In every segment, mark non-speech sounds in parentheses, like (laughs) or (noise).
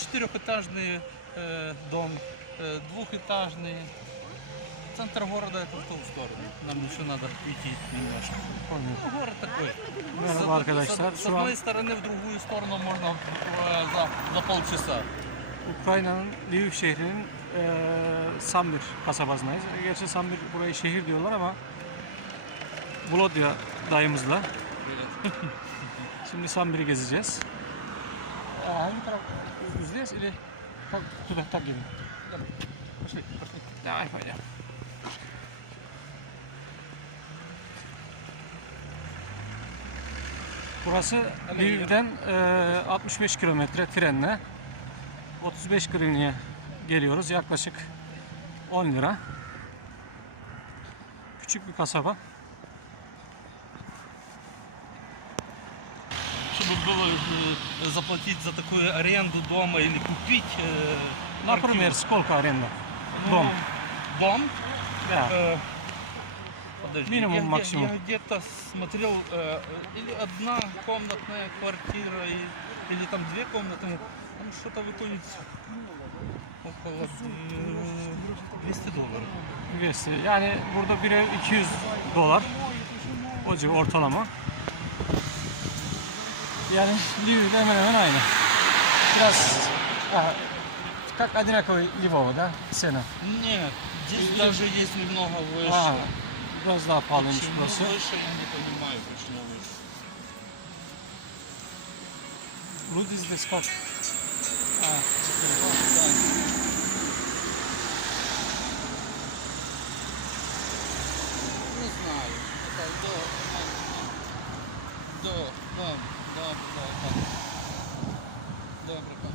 четырехэтажный э, дом, э, двухэтажный. Центр города это в ту сторону. Нам еще надо идти немножко. Ну, город такой. Merhaba arkadaşlar. С, с Şu an одной стороны в другую сторону можно э, за, за полчаса. Ukrayna'nın Lviv şehrinin eee Samir kasabasındayız. Gerçi Samir burayı şehir diyorlar ama Volodya dayımızla şimdi Samir'i gezeceğiz. Aa, hangi taraf? zdaj ali tudi tako gledam. Dobro, pošli, pošli. Daj. Burası Lviv'den e, 65 kilometre trenle 35 grivniye geliyoruz. Yaklaşık 10 lira. Küçük bir kasaba. Заплатить за такую аренду дома или купить э, Например, квартиру. сколько аренда? Ну, Дом. Дом. Да. Э, подожди, Минимум, я, максимум. Я, где-то смотрел, э, или одна комнатная квартира, и- или там две комнаты, ну что-то выходит около э, 200 долларов. 200. Yani burada bir ev 200 dolar. O civar ortalama. Yani Lviv'de hemen hemen aynı. Biraz а, как одинаковый Львова, да? Цена. Нет, здесь даже есть немного выше. А, daha pahalıymış Почему выше, я не понимаю, почему выше. Rudi здесь как? А, да. Не знаю. Это до, до, да, да, да, да. Добре, пан.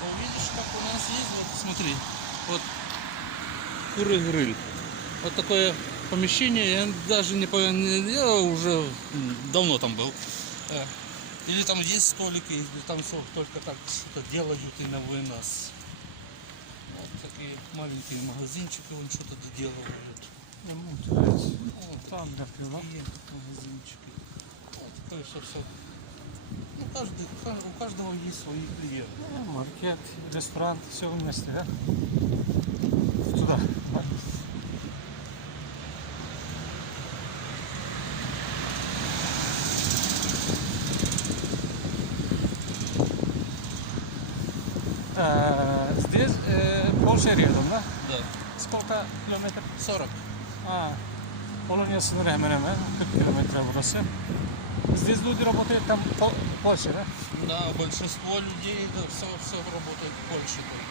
О, видишь, как у нас есть, вот смотри, вот куры гриль. Вот такое помещение, я даже не понял, я уже давно там был. Э, Или там есть столики, или там все только так что-то делают и на вынос. Вот такие маленькие магазинчики, вон что-то доделывают. Вот Tamam yapıyorlar. такие магазинчики. Вот такое все, все. Ну, каждый, ка- у каждого есть свои клиенты. Market, restoran, все вместе, да? Туда. Э, Здесь э, Польша рядом, да? Да. Сколько километров? 40. Ha, Polonya sınırı hemen hemen 40 kilometre burası. Здесь люди работают там Польша, да? Да, большинство людей, да, все, все работает в Польше. Ha,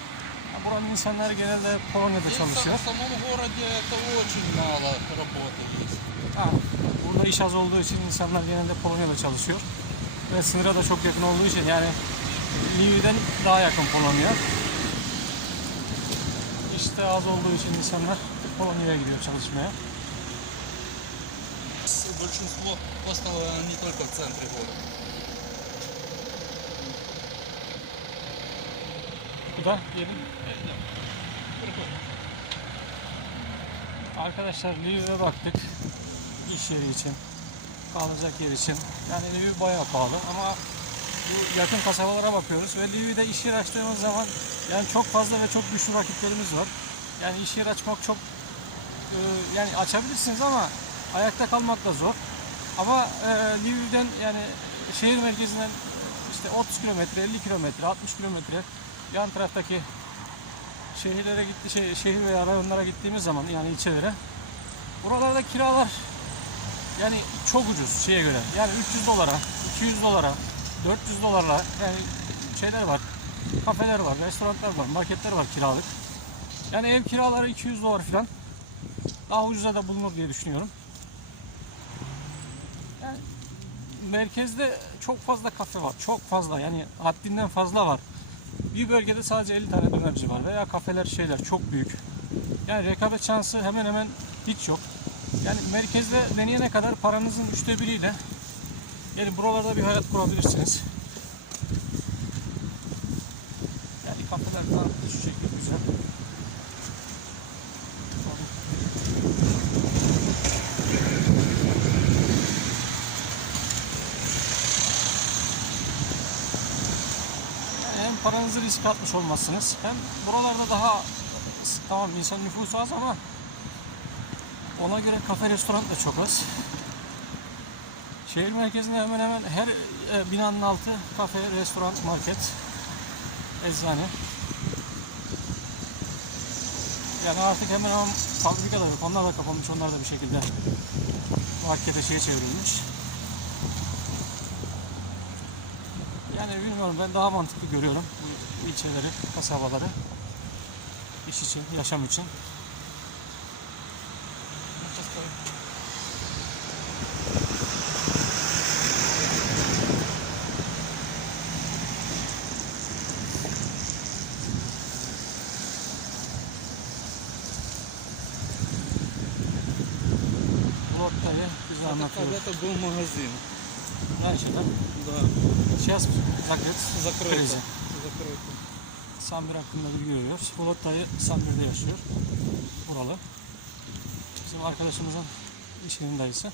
Buranın insanları genelde Polonya'da Здесь çalışıyor. в самом городе это очень мало работы есть. Ha, burada iş az olduğu için insanlar genelde Polonya'da çalışıyor. Ve sınıra da çok yakın olduğu için yani Lviv'den daha yakın Polonya. İşte az olduğu için insanlar Polonya'ya gidiyor çalışmaya. С- Большинство остало не только в центре города. Bu da gelin. Arkadaşlar Lviv'e baktık. İş yeri için, kalacak yer için. Yani Lviv bayağı pahalı ama bu yakın kasabalara bakıyoruz ve Lviv'de iş yeri açtığımız zaman yani çok fazla ve çok güçlü rakiplerimiz var. Yani iş yeri açmak çok e, yani açabilirsiniz ama ayakta kalmak da zor. Ama e, Lviv'den yani şehir merkezinden işte 30 kilometre, 50 kilometre, 60 kilometre yan taraftaki şehirlere gitti şey, şehir veya rayonlara gittiğimiz zaman yani ilçelere buralarda kiralar yani çok ucuz şeye göre. Yani 300 dolara, 200 dolara, 400 dolarla yani şeyler var. Kafeler var, restoranlar var, marketler var kiralık. Yani ev kiraları 200 dolar falan. Daha ucuza da bulunur diye düşünüyorum. Yani merkezde çok fazla kafe var. Çok fazla yani haddinden fazla var. Bir bölgede sadece 50 tane dönerci var veya kafeler şeyler çok büyük. Yani rekabet şansı hemen hemen hiç yok. Yani merkezde deneyene kadar paranızın üçte biriyle yani buralarda bir hayat kurabilirsiniz. Yani kafeler falan şu şekilde güzel. Paranızı risk atmış olmazsınız. Hem buralarda daha tamam insan nüfusu az ama ona göre kafe restoran da çok az. Şehir merkezinde hemen hemen her e, binanın altı kafe, restoran, market, eczane. Yani artık hemen hemen fabrika da yok. Onlar da kapanmış. Onlar da bir şekilde markete şeye çevrilmiş. Yani bilmiyorum ben daha mantıklı görüyorum bu ilçeleri, kasabaları. iş için, yaşam için. Лоткаи bize Это anlatıyor. когда-то был магазин. Раньше, да? Да. Сейчас закрыт. Закрыто. Krizi. Закрыто. Sambir hakkında bilgi veriyoruz. Polat dayı Sambir'de yaşıyor. Buralı. Bizim arkadaşımızın işinin dayısı.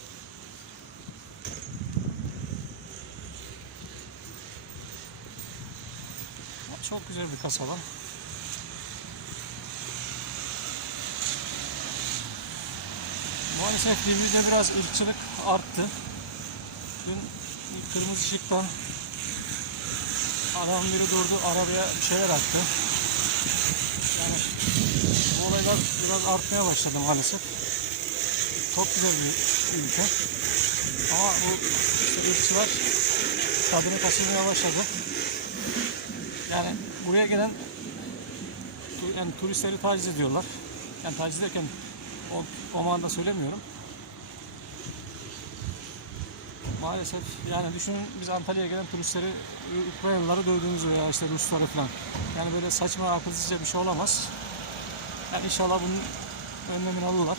Çok güzel bir kasaba. Maalesef günümüzde biraz ırkçılık arttı. Dün kırmızı ışıkta adam biri durdu arabaya bir şeyler attı. Yani bu olaylar biraz artmaya başladı maalesef. Çok güzel bir ülke. Ama bu işte ırkçılar tadını kaçırmaya başladı. Yani buraya gelen yani turistleri taciz ediyorlar. Yani taciz ederken o, o manada söylemiyorum. Maalesef yani düşünün biz Antalya'ya gelen turistleri Ukraynalıları dövdüğümüzü veya işte Rusları falan. Yani böyle saçma akılsızca bir şey olamaz. Yani inşallah bunun önlemini alırlar.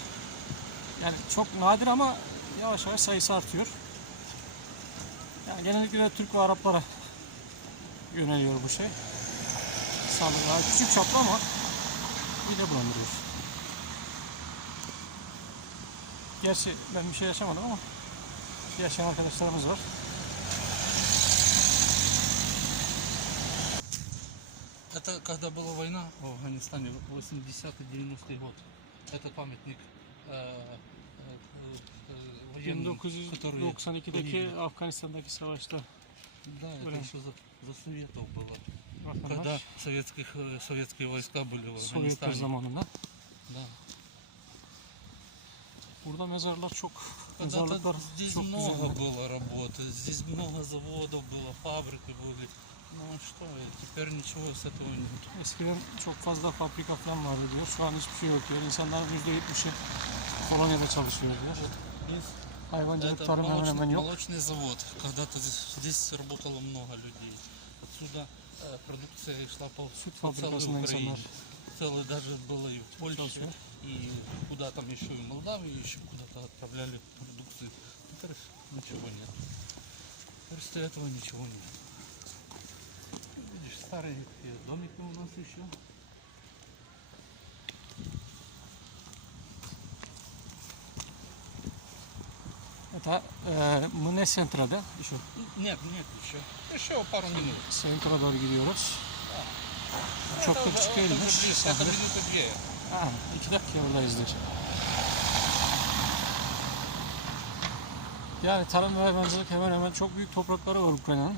Yani çok nadir ama yavaş yavaş sayısı artıyor. Yani genellikle Türk ve Araplara yöneliyor bu şey. Saldırılar küçük çaplı ama de bulandırıyor. Gerçi ben bir şey yaşamadım ama yaşayan arkadaşlarımız var. Это когда была война в Афганистане, 80-90 год. Это памятник э, э, э, военным, которые 1992'deki погибли. Afganistan'daki savaşta Да, это Блин. еще за, за Советов было. Когда vatandaş советских, э, советские войска были в Sovyetler Афганистане. zamanında. Да. Burada mezarlar çok, Когда-то mezarlıklar здесь çok много güzel. было работы, здесь много заводов было, фабрики были. Ну а что, и теперь ничего с этого нет. Eskiden çok fazla fabrika falan vardı diyor. Şu an hiçbir şey yok diyor. İnsanların %70'i kolonyada çalışıyor diyor. Hayvancılık, Это tarım hemen молочный, hemen yok. молочный завод. Когда-то здесь, здесь работало много людей. Отсюда э, продукция шла по, Süt по целой fabrikasında Украине. insanlar Целый даже было и в Польше, и куда там еще и в Молдавию, еще куда-то отправляли продукцию. Теперь ничего нет. Теперь этого ничего нет. Видишь, старые такие домики у нас еще. Это e, Mıne Centra'da, şu Нет, нет еще. Еще пару минут. Centra'ya doğru gidiyoruz. Çok это, da уже- küçük это değilmiş. уже близко, это sahne. минуты две. Ha, iki dakika buradayızdır. Yani tarım ve hayvancılık hemen hemen çok büyük toprakları var Ukrayna'nın.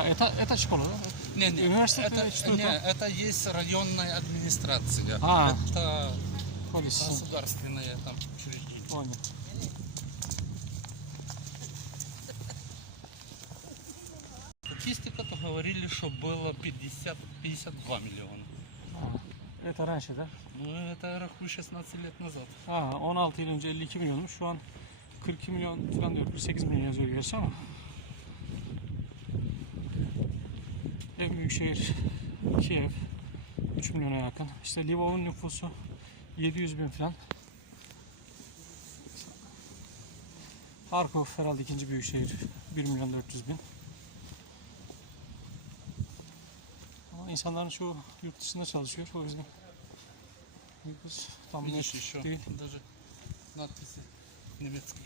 А, это, это школа, да? Не, не, Университет это, или что не, это? это есть районная администрация. А. Это Polis. государственное там учреждение. Понял. Статистика-то говорили, что было 50, 52 миллиона. А, это раньше, да? Ну, это я рахую 16 лет назад. Ha, 16 yıl önce 52 milyonmuş. Şu an 42 milyon falan diyor. 48 milyon yazıyor gerçi ama. büyük şehir Kiev. 3 milyona yakın. İşte Lvov'un nüfusu 700 bin falan. Harkov herhalde ikinci büyük şehir. 1 milyon 400 bin. Ama insanların çoğu yurt dışında çalışıyor. O yüzden nüfus tam Видишь, net еще değil. даже надписи немецкие.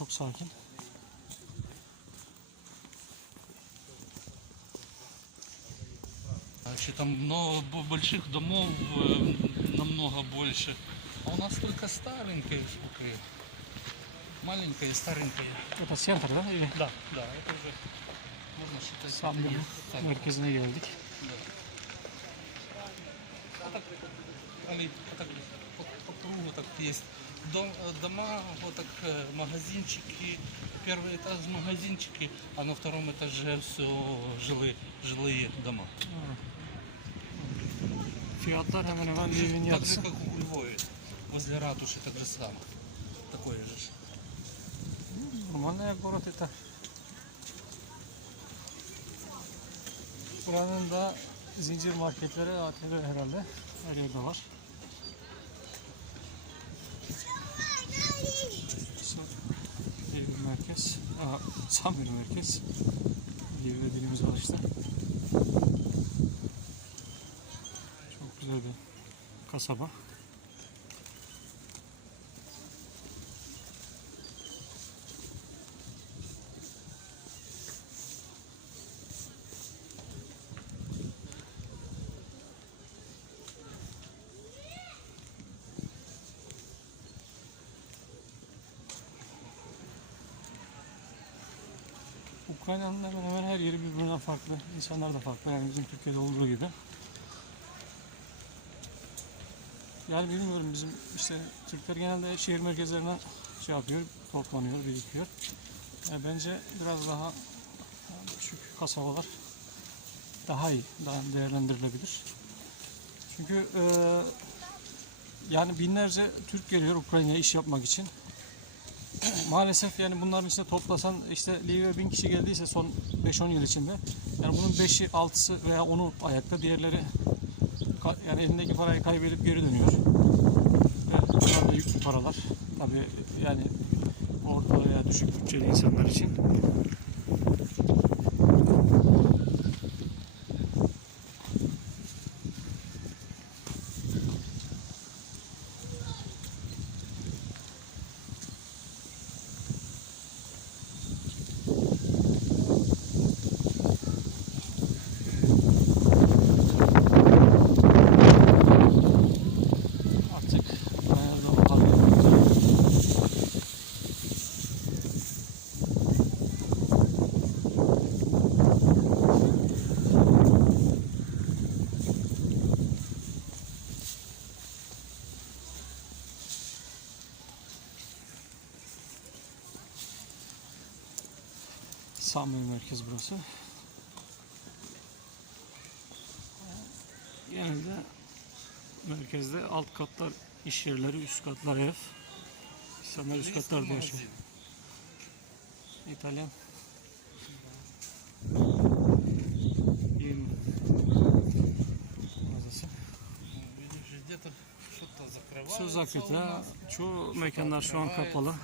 Çok sakin. Вообще там много бо- больших домов э, намного больше. А у нас только старенькая штука. Маленькая, старенькая. Это центр, да? Или Да, да, это уже можно считать. Сам. merkezine geldik. А так, али, а так по, по кругу так есть. Дом, дома, вот так магазинчики, первый этаж магазинчики, а на втором этаже все жилые, жилые дома. Fiyatlar hemen hemen Lviv'in Так же, как у Львове, возле ратуши так же самое. Такое же. ж. Нормальная город это. Buranın da zincir marketleri ATV herhalde her yerde var. Samir merkez. Lviv'e dilimiz alıştı. Çok güzel bir kasaba. Ukrayna'nın hemen hemen her yeri birbirinden farklı. İnsanlar da farklı. Yani bizim Türkiye'de olduğu gibi. Yani bilmiyorum bizim işte Türkler genelde şehir merkezlerine şey yapıyor, toplanıyor, birikiyor. Yani bence biraz daha küçük kasabalar daha iyi, daha değerlendirilebilir. Çünkü e, yani binlerce Türk geliyor Ukrayna'ya iş yapmak için maalesef yani bunların içinde toplasan işte Lvive bin kişi geldiyse son 5-10 yıl içinde yani bunun 5'i 6'sı veya 10'u ayakta diğerleri yani elindeki parayı kaybedip geri dönüyor. Ve bunlar da yüklü paralar. Tabii yani orta veya düşük bütçeli insanlar için. Artık bayağı da parlıyor. Samimi merkez burası. Genelde merkezde alt katlar iş yerleri, üst katlar ev. İnsanlar üst katlarda yaşıyor. İtalyan. Söz hakikaten çoğu mekanlar şu an kapalı.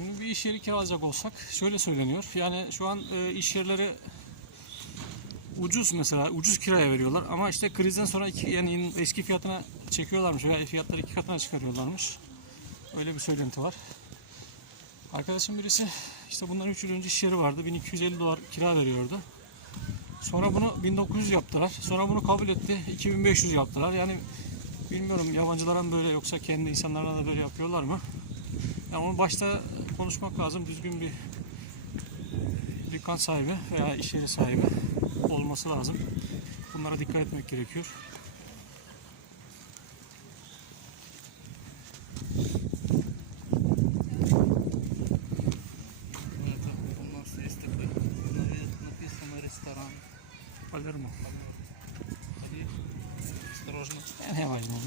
Şimdi bir iş yeri kiralayacak olsak şöyle söyleniyor. Yani şu an e, iş yerleri ucuz mesela ucuz kiraya veriyorlar ama işte krizden sonra iki, yani eski fiyatına çekiyorlarmış veya fiyatları iki katına çıkarıyorlarmış. Öyle bir söylenti var. Arkadaşım birisi işte bundan 3 yıl önce iş yeri vardı. 1250 dolar kira veriyordu. Sonra bunu 1900 yaptılar. Sonra bunu kabul etti. 2500 yaptılar. Yani bilmiyorum yabancılara mı böyle yoksa kendi insanlarına da böyle yapıyorlar mı? Yani onu başta konuşmak lazım. Düzgün bir dükkan sahibi veya iş yeri sahibi olması lazım. Bunlara dikkat etmek gerekiyor. Palermo. Осторожно. Я возьму.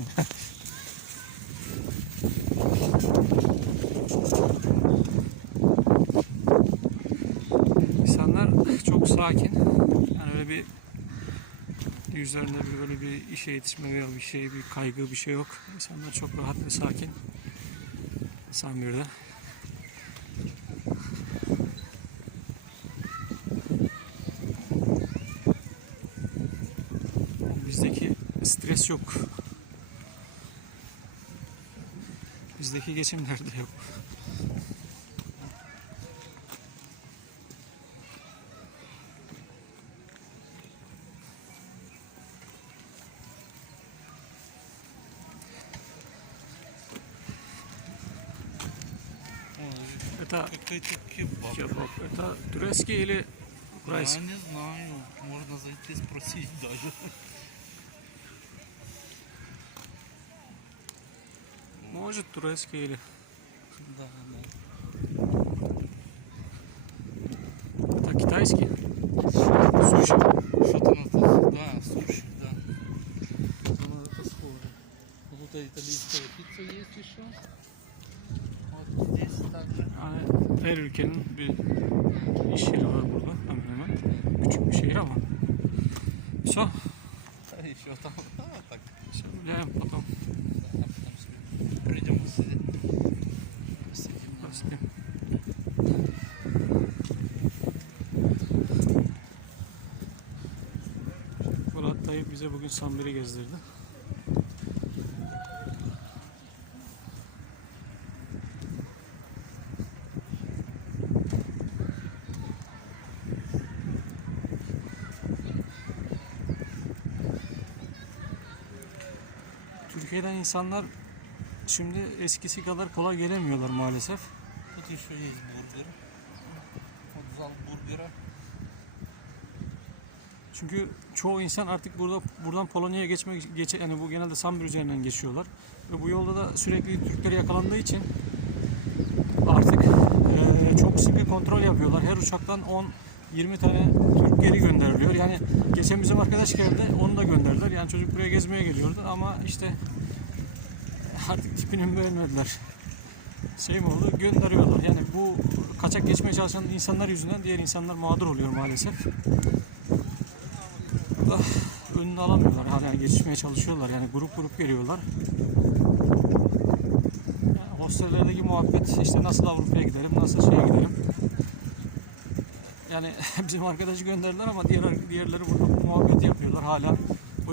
lakin yani öyle bir yüzlerinde bir böyle bir işe yetişme veya bir şey, bir kaygı, bir şey yok. İnsanlar çok rahat ve sakin. Samir'de. Bizdeki stres yok. Bizdeki geçimlerde yok. Какой-то кебаб. кебаб. Это турецкий или Я украинский? не знаю. Можно зайти спросить даже. Может турецкий или... Да, да. Это китайский? Суши. Что-то на то. Да, суши, да. Ну, это схоже. Вот Тут итальянская пицца есть еще. Yani her ülkenin bir iş yeri var burada hemen hemen. Küçük bir şehir ama. So. Şöyle yapalım. Göreceğim sizi. Göstereyim. Murat dayı bize bugün Samber'i gezdirdi. Türkiye'den insanlar şimdi eskisi kadar kolay gelemiyorlar maalesef. Тут еще есть бургер. Вот зал бургера. Çünkü çoğu insan artık burada buradan Polonya'ya geçmek geçe yani bu genelde Sambir üzerinden geçiyorlar. Ve bu yolda da sürekli Türkler yakalandığı için artık eee, çok sıkı kontrol yapıyorlar. Her uçaktan 10 20 tane Türk geri gönderiliyor. Yani geçen bizim arkadaş geldi, onu da gönderdiler. Yani çocuk buraya gezmeye geliyordu ama işte artık tipini beğenmediler. Şey mi oldu? Gönderiyorlar. Yani bu kaçak geçmeye çalışan insanlar yüzünden diğer insanlar mağdur oluyor maalesef da önünü alamıyorlar. Hala yani geçişmeye çalışıyorlar. Yani grup grup geliyorlar. Yani hostellerdeki muhabbet işte nasıl Avrupa'ya gidelim, nasıl şeye gidelim. Yani (laughs) bizim arkadaşı gönderdiler ama diğer diğerleri burada bu muhabbeti yapıyorlar. Hala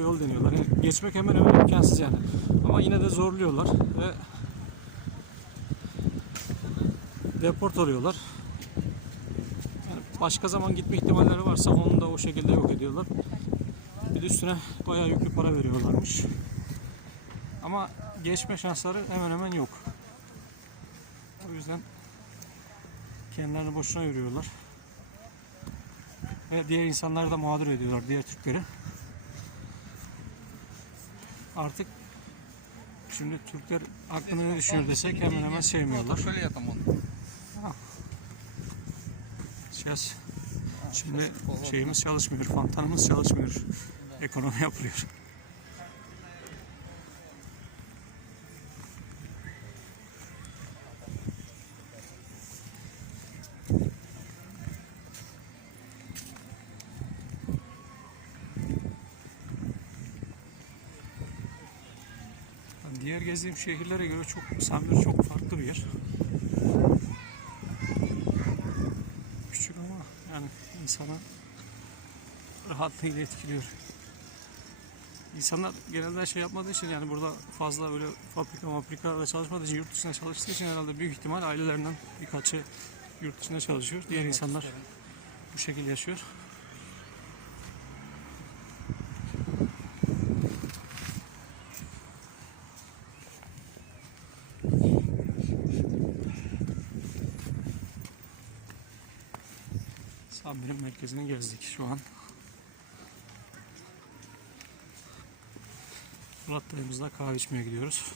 o yol deniyorlar. Yani geçmek hemen hemen imkansız yani. Ama yine de zorluyorlar ve deport oluyorlar. Yani başka zaman gitme ihtimalleri varsa onu da o şekilde yok ediyorlar. Bir de üstüne bayağı yüklü para veriyorlarmış. Ama geçme şansları hemen hemen yok. O yüzden kendilerini boşuna yürüyorlar. Ve diğer insanları da mağdur ediyorlar, diğer Türkleri artık şimdi Türkler hakkında ne düşünür desek hemen hemen sevmiyorlar. Ha. Siyas. Şimdi şeyimiz çalışmıyor, fantanımız çalışmıyor. Ekonomi yapılıyor. Gezdiğim şehirlere göre çok Samir çok farklı bir yer. Küçük ama yani insana rahatlığıyla etkiliyor. İnsanlar genelde şey yapmadığı için yani burada fazla böyle fabrika fabrikalarda çalışmadığı için yurt dışında çalıştığı için herhalde büyük ihtimal ailelerinden birkaçı yurt dışında çalışıyor. Diğer insanlar bu şekilde yaşıyor. Samir'in merkezini gezdik şu an. Murat dayımızla kahve içmeye gidiyoruz.